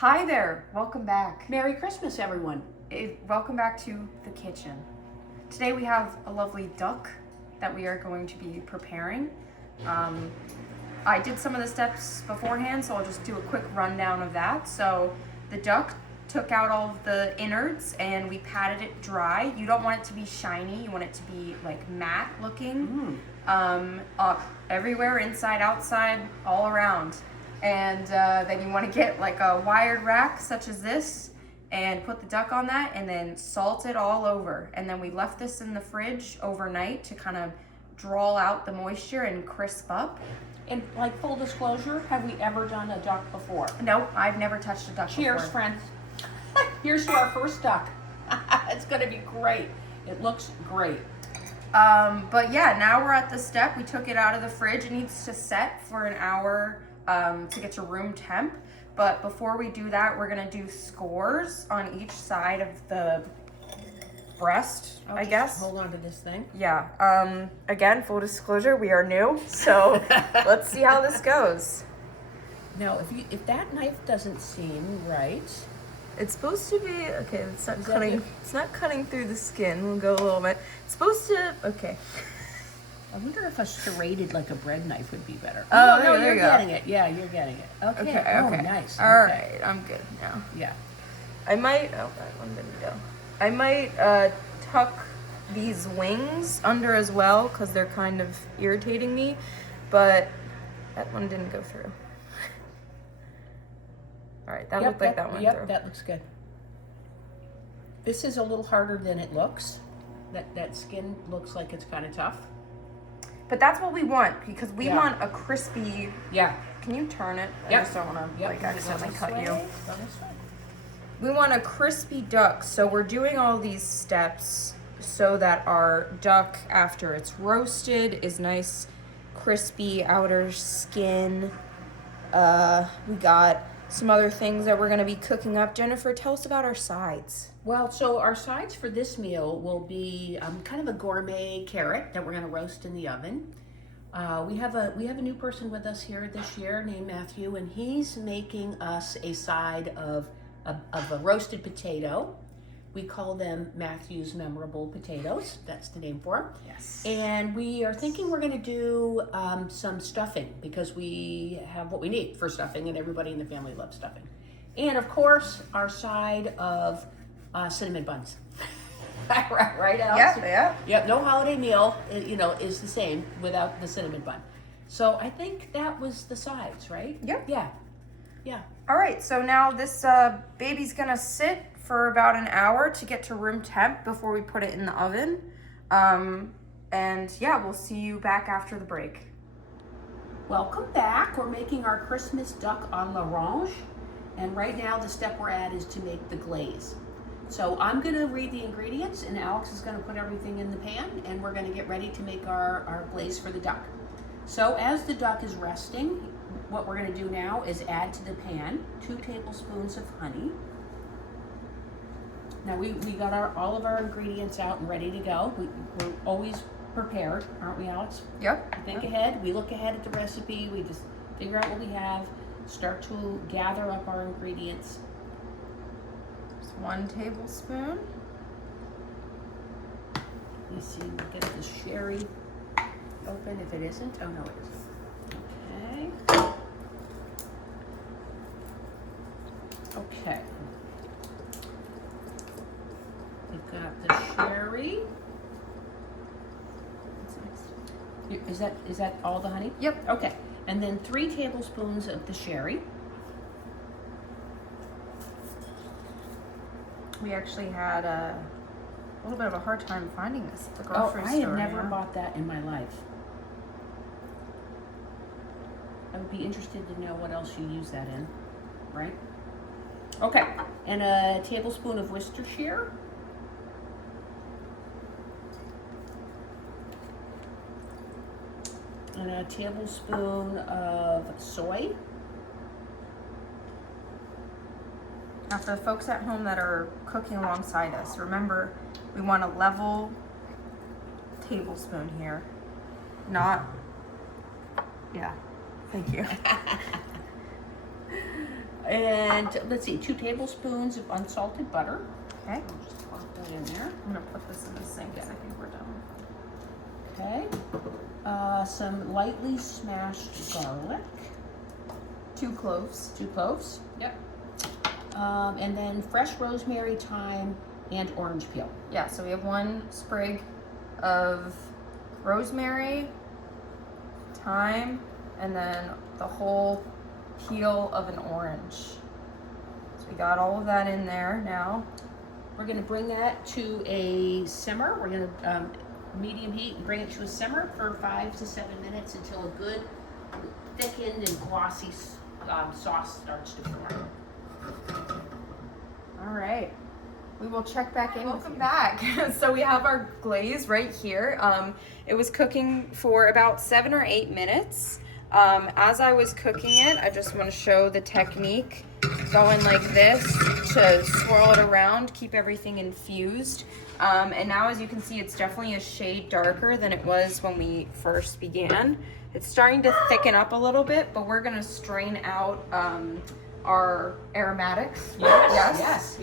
Hi there, welcome back. Merry Christmas, everyone. Welcome back to the kitchen. Today we have a lovely duck that we are going to be preparing. I did some of the steps beforehand, so I'll just do a quick rundown of that. So the duck took out all of the innards and we patted it dry. You don't want it to be shiny, you want it to be like matte looking. Everywhere, inside, outside, all around. And then you want to get like a wired rack such as this and put the duck on that and then salt it all over. And then we left this in the fridge overnight to kind of draw out the moisture and crisp up. And like full disclosure, have we ever done a duck before? Nope, I've never touched a duck Cheers, before. friends. Here's to our first duck. It's gonna be great. It looks great. But yeah, now we're at the step. We took it out of the fridge. It needs to set for an hour to get to room temp. But before we do that, we're gonna do scores on each side of the breast, I guess. Hold on to this thing. Yeah. Again, full disclosure, we are new, so let's see how this goes. Now, if that knife doesn't seem right, It's supposed to be okay. It's not Is that cutting. it? It's not cutting through the skin. We'll go a little bit. It's supposed to. Okay. I wonder if a serrated like a bread knife would be better. Oh, no, there you're you go. getting it. Yeah, you're getting it. Okay. Okay. Oh, Okay. nice. All Okay. right. I'm good now. Yeah. I might. Oh, that one didn't go. I might tuck these wings under as well because they're kind of irritating me, but that one didn't go through. All right. That looked like that went through. That looks good. This is a little harder than it looks. That skin looks like it's kind of tough. But that's what we want because we Yeah. want a crispy. Yeah. Can you turn it? I Yep. just don't want to Yep. like accidentally cut you. Go this way. We want a crispy duck, so we're doing all these steps so that our duck, after it's roasted, is nice, crispy outer skin. We got some other things that we're gonna be cooking up. Jennifer, tell us about our sides. Well, so our sides for this meal will be kind of a gourmet carrot that we're going to roast in the oven. We have a new person with us here this year named Matthew, and he's making us a side of a roasted potato. We call them Matthew's Memorable Potatoes. That's the name for them. Yes. And we are thinking we're going to do some stuffing because we have what we need for stuffing, and everybody in the family loves stuffing. And of course, our side of cinnamon buns. Right, Alex? Yeah. Yep, no holiday meal, is the same without the cinnamon bun. So I think that was the sides, right? Yep. Yeah. All right, so now this baby's gonna sit for about an hour to get to room temp before we put it in the oven. And yeah, we'll see you back after the break. Welcome back. We're making our Christmas duck en l'orange. And right now the step we're at is to make the glaze. So I'm gonna read the ingredients and Alex is gonna put everything in the pan and we're gonna get ready to make our glaze for the duck. So as the duck is resting, what we're gonna do now is add to the pan 2 tablespoons of honey. Now we got all of our ingredients out and ready to go. We're always prepared, aren't we, Alex? Yep. We think ahead, we look ahead at the recipe, we just figure out what we have, start to gather up our ingredients. Just 1 tablespoon. Let me see, we'll get the sherry open if it isn't. Oh no, it isn't. Okay. We've got the sherry. Is that all the honey? Yep. Okay. And then 3 tablespoons of the sherry. We actually had a little bit of a hard time finding this at the grocery store. I have never bought that in my life. I would be interested to know what else you use that in, right? Okay, and a tablespoon of Worcestershire. And a tablespoon of soy. Now for the folks at home that are cooking alongside us, remember we want a level tablespoon here, not, yeah, thank you. And let's see, 2 tablespoons of unsalted butter. Okay. I'll just plop that in there. I'm gonna put this in the sink because I think we're done. Okay. Some lightly smashed garlic. 2 cloves. 2 cloves. Yep. And then fresh rosemary, thyme, and orange peel. Yeah, so we have 1 sprig of rosemary, thyme, and then the whole peel of an orange. So we got all of that in there now. We're going to bring that to a simmer. We're going to medium heat and bring it to a simmer for 5 to 7 minutes until a good thickened and glossy sauce starts to form. All right. We will check back in. Welcome back. So we have our glaze right here. It was cooking for about 7 or 8 minutes. As I was cooking it, I just want to show the technique. Going like this to swirl it around, keep everything infused. And now as you can see, it's definitely a shade darker than it was when we first began. It's starting to thicken up a little bit, but we're gonna strain out our aromatics. Yes.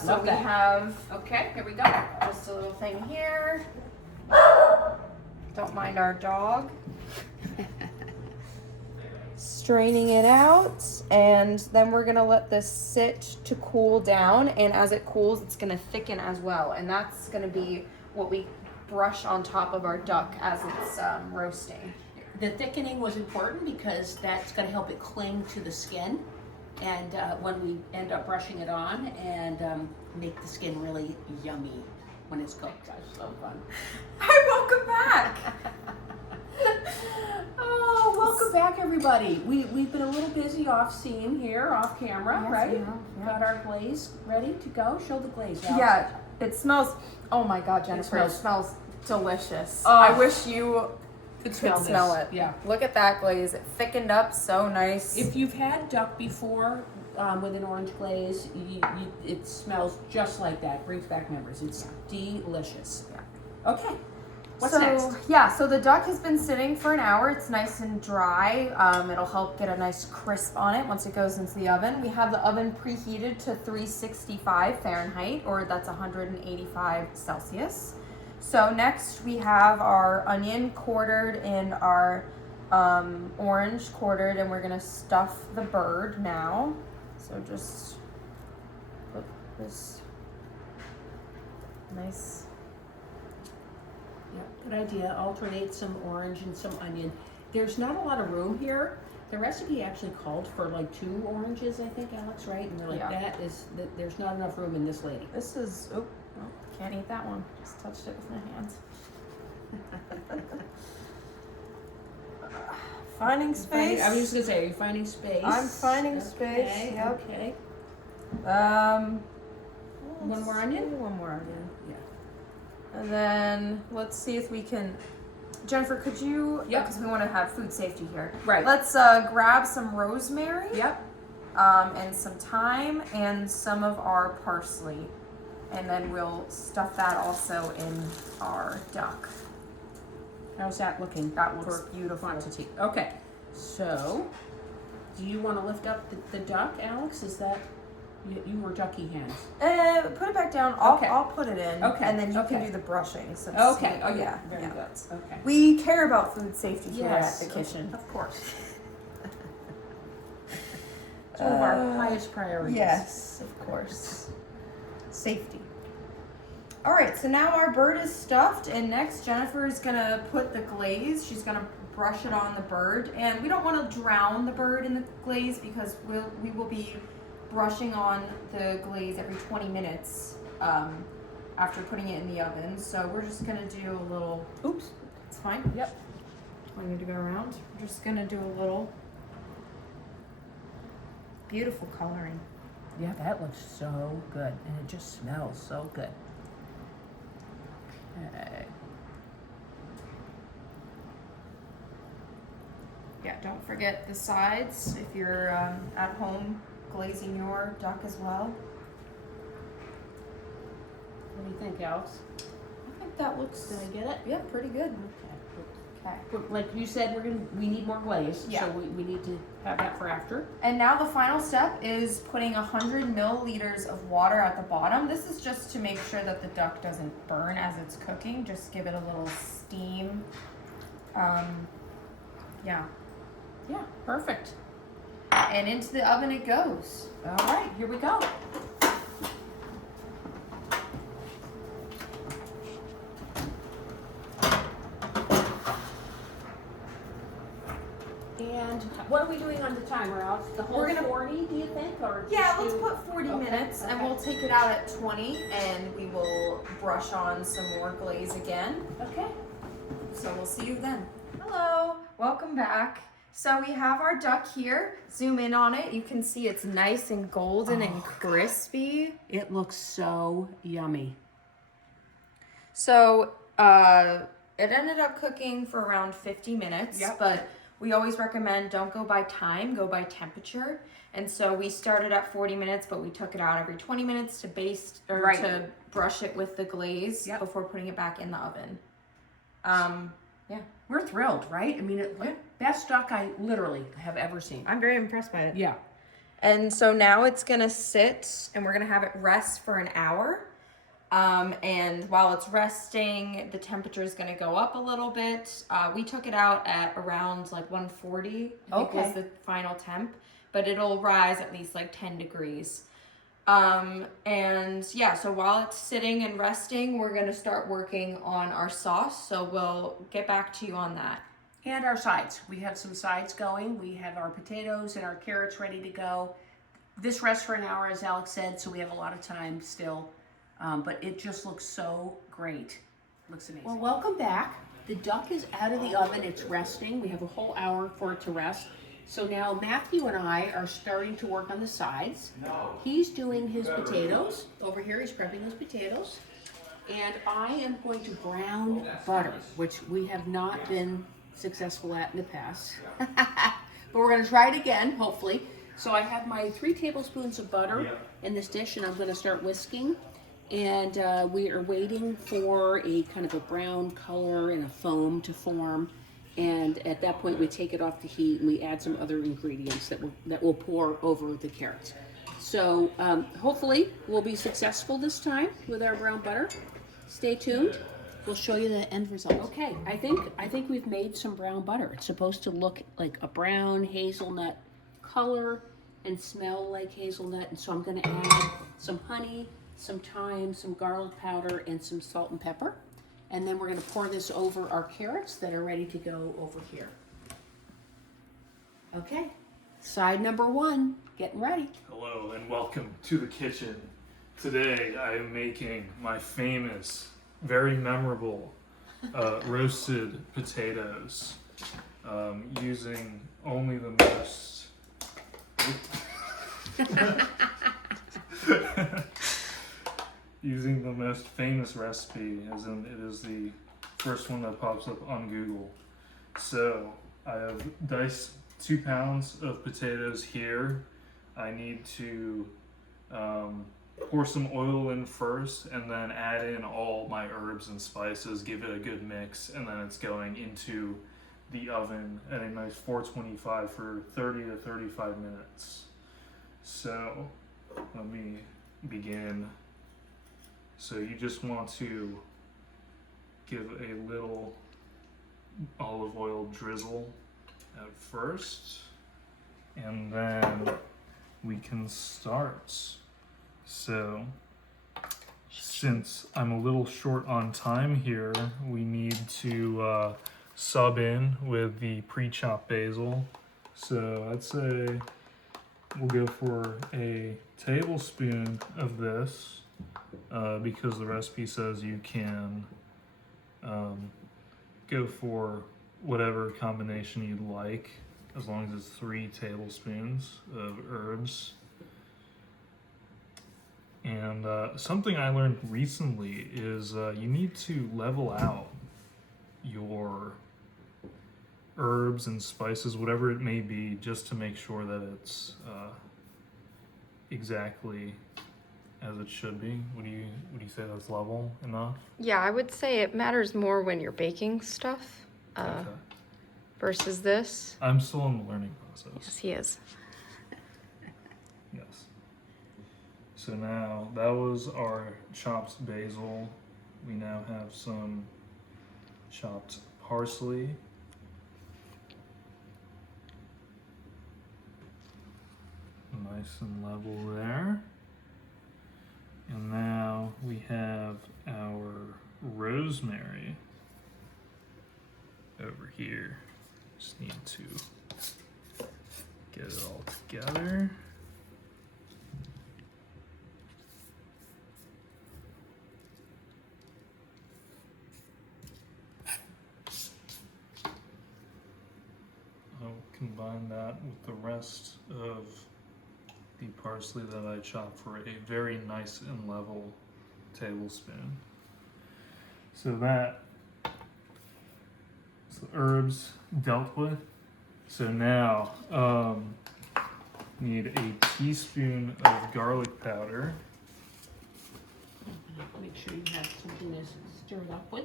So Love we that. have, Okay, here we go. just a little thing here. Don't mind our dog. Straining it out, and then we're gonna let this sit to cool down, and as it cools it's gonna thicken as well, and that's gonna be what we brush on top of our duck as it's roasting. The thickening was important because that's going to help it cling to the skin, and when we end up brushing it on, and make the skin really yummy when it's cooked. That's so fun. Hi, welcome back. Oh, welcome back, everybody. We've been a little busy off scene here, off camera, Yes, right? we have, yeah. Got our glaze ready to go. Show the glaze. Alex. Yeah, it smells, oh my god, Jennifer, it smells- smells delicious. Oh. I wish you Could could smell it. Yeah. Look at that glaze, it thickened up so nice. If you've had duck before with an orange glaze, it smells just like that. Brings back memories. It's delicious. Yeah. Okay. What's next? Yeah, so the duck has been sitting for an hour. It's nice and dry. It'll help get a nice crisp on it once it goes into the oven. We have the oven preheated to 365 Fahrenheit, or that's 185 Celsius. So next we have our onion quartered and our orange quartered, and we're gonna stuff the bird now. So just put this nice. Yeah, good idea. Alternate some orange and some onion. There's not a lot of room here. The recipe actually called for like 2 oranges, I think, Alex, right? And they're like, Yeah. there's not enough room in this lady. This is, oh, can't eat that one. Just touched it with my hands. Finding space. I was just gonna say, are you finding space? I'm finding space, Okay, yep. Okay. One more onion? One more onion. Yeah. And then let's see if we can. Jennifer, could you? Yep. Because we want to have food safety here. Right. Let's grab some rosemary. Yep. And some thyme and some of our parsley, and then we'll stuff that also in our duck. How's that looking? That looks for beautiful. quantity? Okay. So, do you want to lift up the duck, Alex? Is that you were ducky hands? Put it back down. I'll Okay. I'll put it in. Okay, And then you okay. can do the brushing. So Okay. Oh yeah. Very good. Okay. We care about food safety here Yes, at the kitchen. Of course. It's one of our highest priorities. Yes, of course. Safety. All right, so now our bird is stuffed, and next Jennifer is gonna put the glaze. She's gonna brush it on the bird, and we don't want to drown the bird in the glaze because we will be brushing on the glaze every 20 minutes after putting it in the oven. So we're just gonna do a little. Oops, it's fine. Yep. I need to go around. We're just gonna do a little beautiful coloring. Yeah, that looks so good, and it just smells so good. Okay. Yeah, don't forget the sides if you're at home glazing your duck as well. What do you think, Alex? I think that looks, Did I get it? yeah, pretty good. Okay. Okay. But like you said, we need more glaze, Yeah. so we need to have that for after. And now the final step is putting 100 milliliters of water at the bottom. This is just to make sure that the duck doesn't burn as it's cooking. Just give it a little steam. Yeah. Yeah, perfect. And into the oven it goes. All right, here we go. And what are we doing on the timer, Alex? The whole We're gonna- 40, do you think? Or Yeah, just let's do- put 40 Okay, minutes and okay. we'll take it out at 20 and we will brush on some more glaze again. Okay. So we'll see you then. Hello, welcome back. So we have our duck here. Zoom in on it. You can see it's nice and golden and crispy. It looks so yummy. So it ended up cooking for around 50 minutes, Yep. but we always recommend don't go by time, go by temperature. And so we started at 40 minutes, but we took it out every 20 minutes to baste or Right. to brush it with the glaze Yep. before putting it back in the oven. Yeah. We're thrilled, right? I mean, best duck I literally have ever seen. I'm very impressed by it. Yeah. And so now it's gonna sit and we're gonna have it rest for an hour. And while it's resting, the temperature is gonna go up a little bit. We took it out at around like 140, I think was Okay. the final temp, but it'll rise at least like 10 degrees. And yeah, so while it's sitting and resting, we're gonna start working on our sauce. So we'll get back to you on that. And our sides. We have some sides going. We have our potatoes and our carrots ready to go. This rests for an hour, as Alex said, so we have a lot of time still. But it just looks so great. Looks amazing. Well, welcome back. The duck is out of the oven. It's resting. We have a whole hour for it to rest. So now Matthew and I are starting to work on the sides. He's doing his potatoes. Over here, he's prepping his potatoes. And I am going to brown butter, which we have not been successful at in the past. But we're going to try it again, hopefully. So I have my 3 tablespoons of butter in this dish, and I'm going to start whisking. And we are waiting for a kind of a brown color and a foam to form. And at that point, we take it off the heat and we add some other ingredients that will pour over the carrots. So hopefully we'll be successful this time with our brown butter. Stay tuned. We'll show you the end result. Okay, I think we've made some brown butter. It's supposed to look like a brown hazelnut color and smell like hazelnut. And so I'm going to add some honey, some thyme, some garlic powder, and some salt and pepper. And then we're going to pour this over our carrots that are ready to go over here. Okay, side number 1, getting ready. Hello and welcome to the kitchen. Today I am making my famous, very memorable roasted potatoes using only the most using the most famous recipe, as in it is the first one that pops up on Google. So I have diced 2 pounds of potatoes here. I need to pour some oil in first and then add in all my herbs and spices, give it a good mix, and then it's going into the oven at a nice 425 for 30 to 35 minutes. So let me begin. So you just want to give a little olive oil drizzle at first, and then we can start. So since I'm a little short on time here, we need to sub in with the pre-chopped basil. So I'd say we'll go for a tablespoon of this. Because the recipe says you can go for whatever combination you'd like, as long as it's 3 tablespoons of herbs. And something I learned recently is you need to level out your herbs and spices, whatever it may be, just to make sure that it's exactly as it should be. Would you say that's level enough? Yeah, I would say it matters more when you're baking stuff. Okay. versus this. I'm still in the learning process. Yes, he is. Yes. So now that was our chopped basil. We now have some chopped parsley. Nice and level there. And now we have our rosemary over here. Just need to get it all together. I'll combine that with the rest of the parsley that I chopped for a very nice and level tablespoon. So that is the herbs dealt with. So now need a teaspoon of garlic powder. Make sure you have something to stir it up with.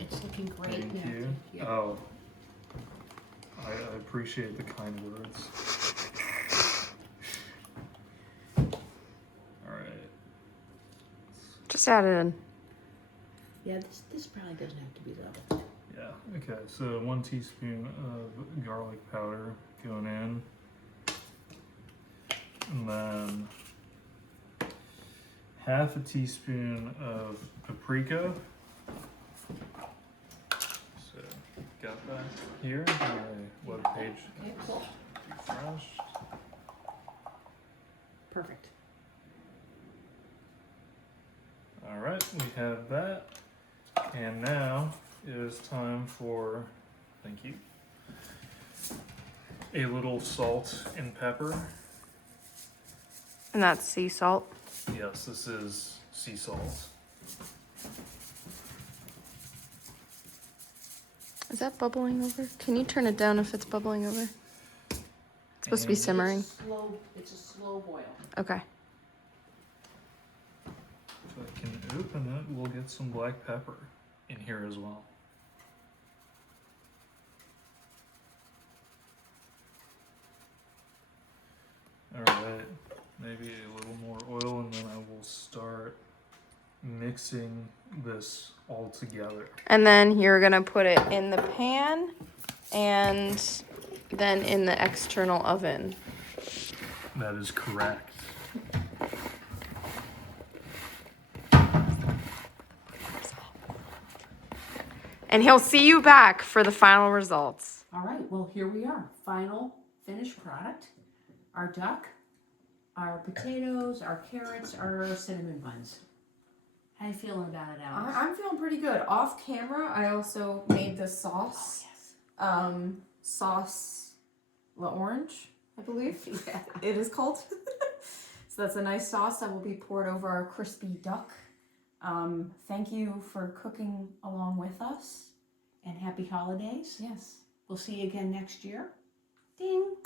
It's looking great. Thank now. you. Yeah. Oh, I appreciate the kind words. All right. Just add it in. Yeah, this probably doesn't have to be level. Yeah, okay, so 1 teaspoon of garlic powder going in. And then half a teaspoon of paprika. So, got that here. My webpage Okay, cool. refreshed. Perfect. All right, we have that. And now it is time for, thank you, a little salt and pepper. And that's sea salt. Yes, this is sea salt. Is that bubbling over? Can you turn it down if it's bubbling over? It's supposed to be And simmering. It's a slow boil. Okay. if I can open it, we'll get some black pepper in here as well. All right, maybe a little more oil, and then I will start mixing this all together. And then you're gonna put it in the pan and then in the external oven. That is correct. And he'll see you back for the final results. All right, well, here we are. Final finished product. Our duck, our potatoes, our carrots, our cinnamon buns. How you feeling about it, Alex? I'm feeling pretty good. Off camera, I also made the sauce. Oh, Sauce La Orange, I believe. yes. Yeah. It is called. So that's a nice sauce that will be poured over our crispy duck. Thank you for cooking along with us. And happy holidays. Yes. We'll see you again next year. Ding.